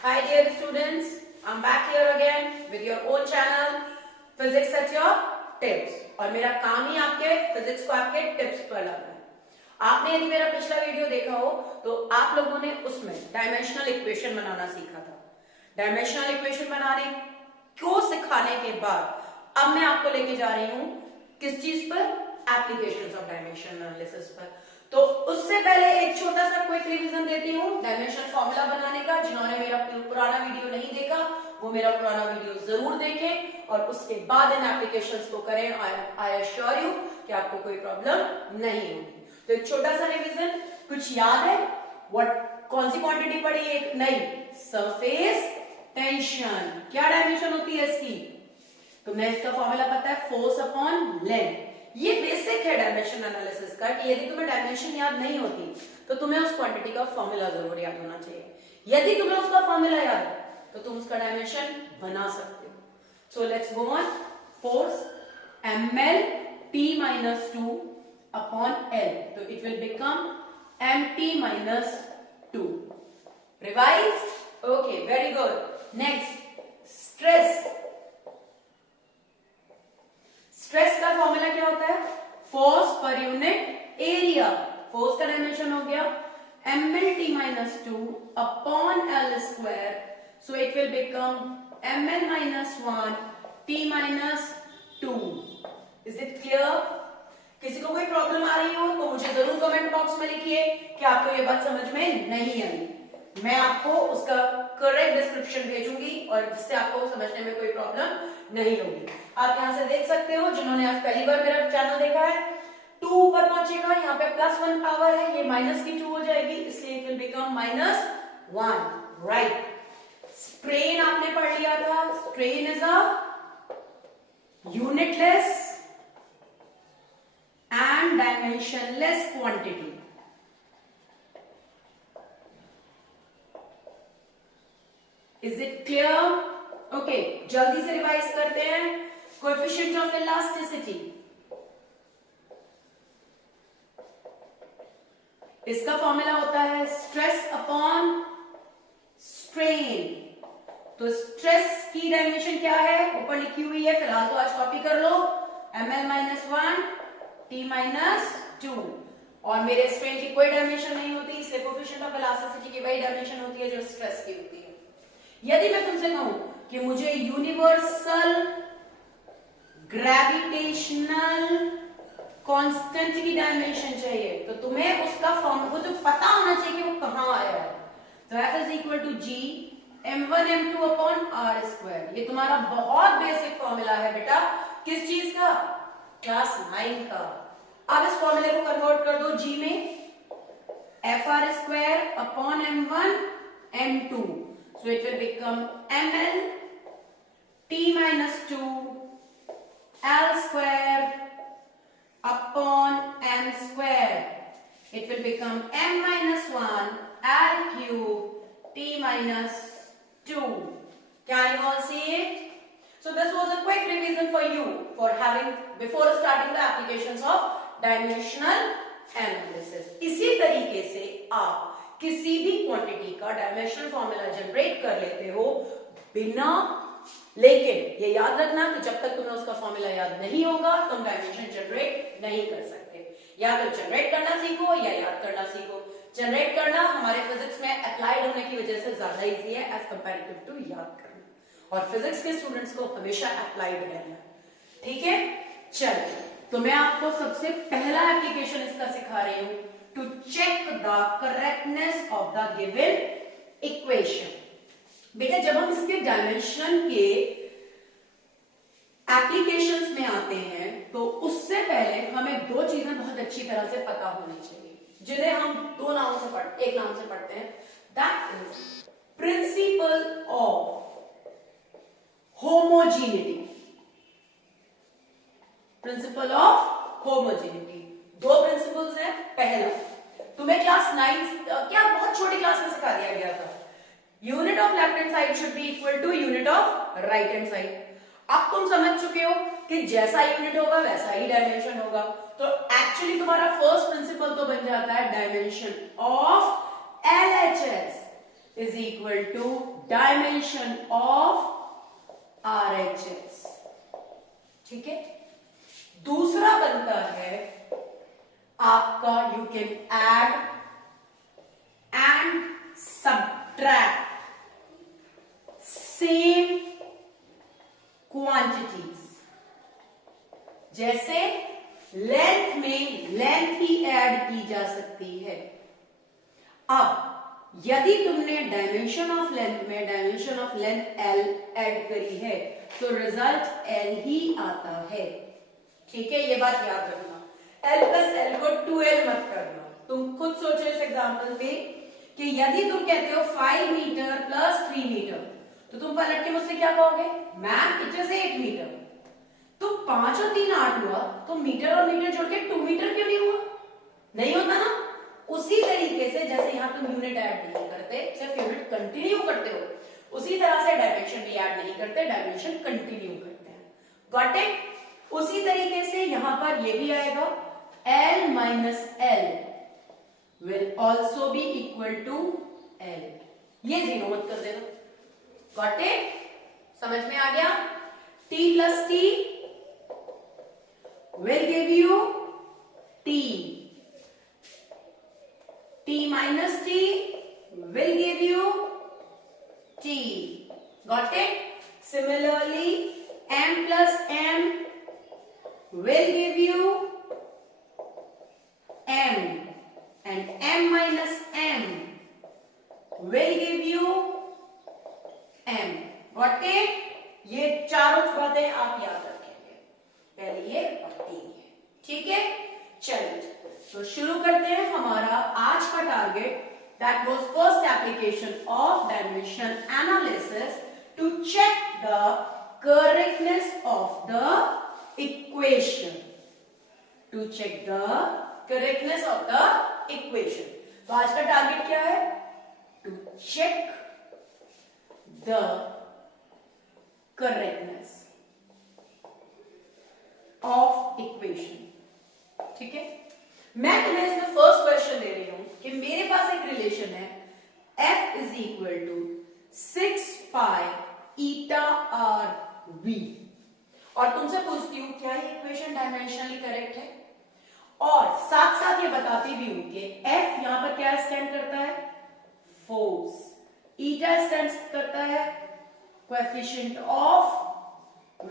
Hi dear students, I'm back here again with your own channel Physics at your Tips और मेरा काम ही आपके physics को आपके टिप्स पर लाना है। आपने यदि मेरा पिछला वीडियो देखा हो तो आप लोगों ने उसमें डायमेंशनल इक्वेशन बनाना सीखा था। डायमेंशनल इक्वेशन बनाने को सिखाने के बाद अब मैं आपको लेके जा रही हूं किस चीज पर, एप्लीकेशंस ऑफ डायमेंशन एनालिसिस पर। तो उससे पहले एक छोटा सा क्विक रिवीजन देती हूँ डायमेंशन फॉर्मूला बनाने का। जिन्होंने मेरा पुराना वीडियो नहीं देखा वो मेरा पुराना वीडियो जरूर देखें और उसके बाद इन एप्लीकेशंस को करें। आई एश्योर यू कि आपको कोई प्रॉब्लम नहीं होगी। तो एक छोटा सा रिवीजन, कुछ याद है? कौन सी क्वांटिटी पड़ी? एक नई, सरफेस टेंशन। क्या डायमेंशन होती है इसकी? तुम्हें इसका फॉर्मूला पता है, फोर्स अपॉन लेंथ। ये बेसिक है डायमेंशन एनालिसिस का कि यदि तुम्हें डायमेंशन याद नहीं होती तो तुम्हें उस क्वांटिटी का फॉर्मूला जरूर याद होना चाहिए। यदि तुम्हें उसका फॉर्मूला याद है तो तुम उसका डायमेंशन बना सकते हो। So let's go on. Force ml t minus 2 upon L, तो it will become mt minus 2. Revised? Okay, very good. Next, stress. Stress का फॉर्मूला क्या होता है? Force per unit area. Force का डायमेंशन हो गया mlt minus 2 upon L square, so it will become ml minus 1 t minus 2. Is it clear? किसी को कोई प्रॉब्लम आ रही हो तो मुझे जरूर कमेंट बॉक्स में लिखिए कि आपको ये बात समझ में नहीं आई। मैं आपको उसका करेक्ट डिस्क्रिप्शन भेजूंगी और जिससे आपको समझने में कोई प्रॉब्लम नहीं होगी। आप यहाँ से देख सकते हो, जिन्होंने आज पहली बार मेरा चैनल देखा है, 2 ऊपर पहुंचेगा, यहाँ पे +1 पावर है, ये माइनस की 2 हो जाएगी, इसलिए it will become -1। Right. Strain आपने पढ़ लिया था। Strain is a unitless and dimensionless quantity. Is it clear? Okay, जल्दी से रिवाइज करते हैं। कोएफिशिएंट ऑफ इलास्टिसिटी, इसका फॉर्मूला होता है स्ट्रेस अपॉन स्ट्रेन। तो स्ट्रेस की डायमेंशन क्या है? ऊपर लिखी हुई है, फिलहाल तो आज कॉपी कर लो, ml minus 1 t minus 2। और मेरे स्ट्रेन की कोई डायमेंशन नहीं होती, इसलिए कोएफिशिएंट ऑफ इलास्टिसिटी की वही डायमेंशन होती है जो स्ट्रेस की होती है। यदि मैं तुमसे कहूं कि मुझे यूनिवर्सल ग्रेविटेशनल कांस्टेंट की डायमेंशन चाहिए तो तुम्हें उसका फॉर्मूला वो जो पता होना चाहिए कि वो कहां आया है। तो F is equal to G m1 m2 upon r square. ये तुम्हारा बहुत बेसिक फॉर्मूला है बेटा। किस चीज का? क्लास 9 का। अब इस फॉर्मूले को कन्वर्ट कर दो G में, fr square upon m1 m2, so it will become ml t minus 2 L square upon m square. It will become m minus 1 L cube t minus 2. Can you all see it? So this was a quick revision for you for having before starting the applications of dimensional analysis. इसी तरीके से आप किसी भी quantity का dimensional formula generate कर लेते हो बिना, लेकिन ये याद रखना कि जब तक तुम्हें उसका फॉर्मूला याद नहीं होगा तुम डायमेंशन जनरेट नहीं कर सकते। या तो जनरेट करना सीखो या याद करना सीखो। जनरेट करना हमारे फिजिक्स में अप्लाइड होने की वजह से ज्यादा इजी है एज कंपैरेटिव टू याद करना, और फिजिक्स के स्टूडेंट्स को हमेशा अप्लाइड रहना। ठीक है, चलो तो मैं आपको सबसे पहला एप्लीकेशन इसका सिखा रही हूं to check the correctness of the given equation. बेटा जब हम इसके डायमेंशन के एप्लीकेशंस में आते हैं तो उससे पहले हमें दो चीजें बहुत अच्छी तरह से पता होनी चाहिए, जिन्हें हम एक नाम से पढ़ते हैं। That is principle of homogeneity. Principle of homogeneity, दो प्रिंसिपल्स हैं। पहला तुम्हें क्लास 9 क्या बहुत छोटी क्लास में सिखा दिया गया था, unit of left hand side should be equal to unit of right hand side. अब तुम समझ चुके हो कि जैसा यूनिट होगा वैसा ही डायमेंशन होगा। तो एक्चुअली तुम्हारा फर्स्ट प्रिंसिपल तो बन जाता है dimension of LHS। Is equal to dimension of RHS। ठीक है, दूसरा बनता है आपका, you can add and subtract same quantities. जैसे लेंथ में लेंथ ही ऐड की जा सकती है। अब यदि तुमने डायमेंशन ऑफ लेंथ में dimension of length L add करी है तो रिजल्ट L ही आता है। ठीक है, ये बात याद रखना। L प्लस L को 2L मत करना। तुम खुद सोचो इस एग्जाम्पल में कि यदि तुम कहते हो 5 मीटर प्लस 3 मीटर, तो तुम पलट के मुझसे क्या कहोगे? Ma'am it is 8 metre. तो 5 और 3 8 हुआ, तो मीटर और मीटर जोड़ के 2 मीटर क्यों नहीं हुआ? नहीं होता ना। उसी तरीके से जैसे यहाँ तुम यूनिट ऐड नहीं करते, सिर्फ यूनिट कंटिन्यू करते हो, उसी तरह से डायमेंशन भी ऐड नहीं करते, डायमेंशन कंटिन्यू करते हैं। Got it? उसी तरीके से यहां पर ये भी आएगा, L minus L will also be equal to L। ये जीरो मत कर देना। Got it? समझ में आ गया? T plus T will give you T, T minus T will give you T। Got it? Similarly, M plus M will give you M, and M minus M will give you M। Got it? ये चारों बातें आप याद रखेंगे, पहले ये पढ़ेंगे। ठीक है, चलिए तो शुरू करते हैं हमारा आज का target. That was first application of dimension analysis to check the correctness of the equation, to check the correctness of the equation. तो आज का टारगेट क्या है? To check the correctness of equation. ठीक है, मैं तुम्हें इसमें फर्स्ट क्वेश्चन दे रही हूं कि मेरे पास एक रिलेशन है F is equal to 6 pi eta r v, और तुमसे पूछती हूं क्या ये इक्वेशन डायमेंशनली करेक्ट है, और साथ साथ ये बताती भी हूं कि F यहां पर क्या स्टैंड करता है? फोर्स। ईटा स्टैंड करता है coefficient of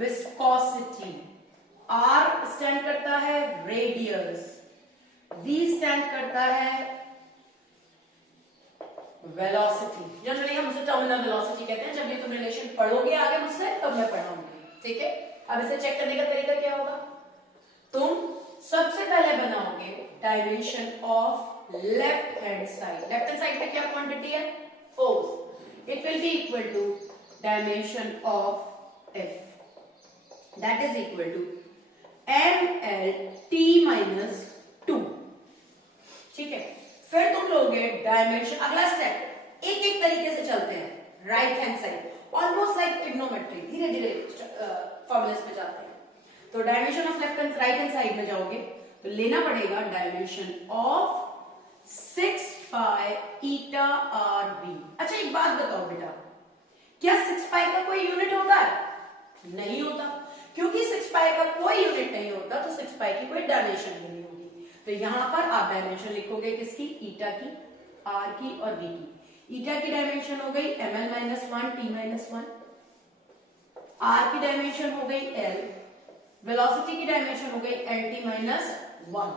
viscosity, R stand करता है रेडियस, V स्टैंड करता है वेलोसिटी। जनरली हम उसे टर्मिनल वेलोसिटी कहते हैं। जब ये तुम रिलेशन पढ़ोगे आगे मुझसे तब मैं पढ़ाऊंगी। ठीक है, अब इसे चेक करने का तरीका क्या होगा? तुम सबसे पहले बनाओगे dimension of left hand side. Left hand side पे क्या क्वांटिटी है? Force. It will be equal to dimension of F, that is equal to MLT minus 2। ठीक है, फिर तुम लोगे डायमेंशन। अगला स्टेप एक एक तरीके से चलते हैं। Right hand side almost like trigonometry, धीरे धीरे फॉर्मूलेस पे जाते हैं। तो dimension of left hand right hand side में जाओगे तो लेना पड़ेगा dimension of 6 pi eta r v. अच्छा एक बात बताओ बेटा, क्या 6 पाई का कोई यूनिट होता है? नहीं होता। क्योंकि 6 पाई का कोई यूनिट नहीं होता तो 6 पाई की कोई डायमेंशन भी नहीं होगी। तो यहां पर आप डायमेंशन लिखोगे किसकी? ईटा की, आर की और वी की। ईटा की डायमेंशन हो गई ml minus 1 t minus 1, r की डायमेंशन हो गई l, वेलोसिटी की डायमेंशन हो गई lt minus 1,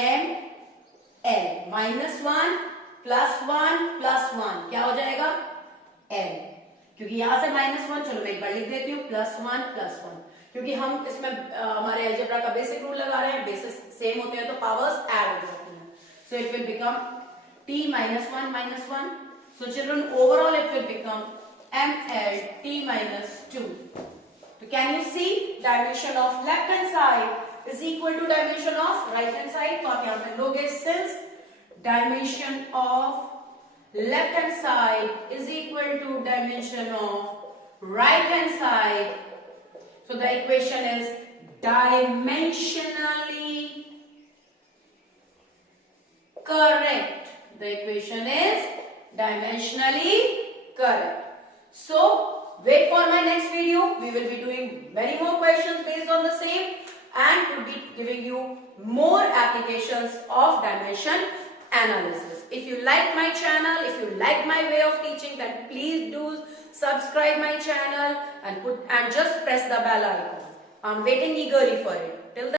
m l minus 1 plus 1 plus 1 क्या हो जाएगा? l। क्योंकि यहां से -1, चलो मैं एक बार लिख देती हूँ, +1 प्लस 1, क्योंकि हम इसमें हमारे अलजेब्रा का बेसिक रूल लगा रहे हैं, बेसिस सेम होते हैं तो पावर्स ऐड हो जाती हैं। So it will become t -1 -1, so children overall it will become ml t minus 2। तो can you see dimension of left hand side is equal to dimension of right hand side. तो आप यहां पे लोगे since dimension of left hand side is equal to dimension of right hand side, so the equation is dimensionally correct. The equation is dimensionally correct. So wait for my next video. We will be doing many more questions based on the same and will be giving you more applications of dimension analysis. If you like my channel, if you like my way of teaching, then please do subscribe my channel and just press the bell icon. I'm waiting eagerly for it. Till then,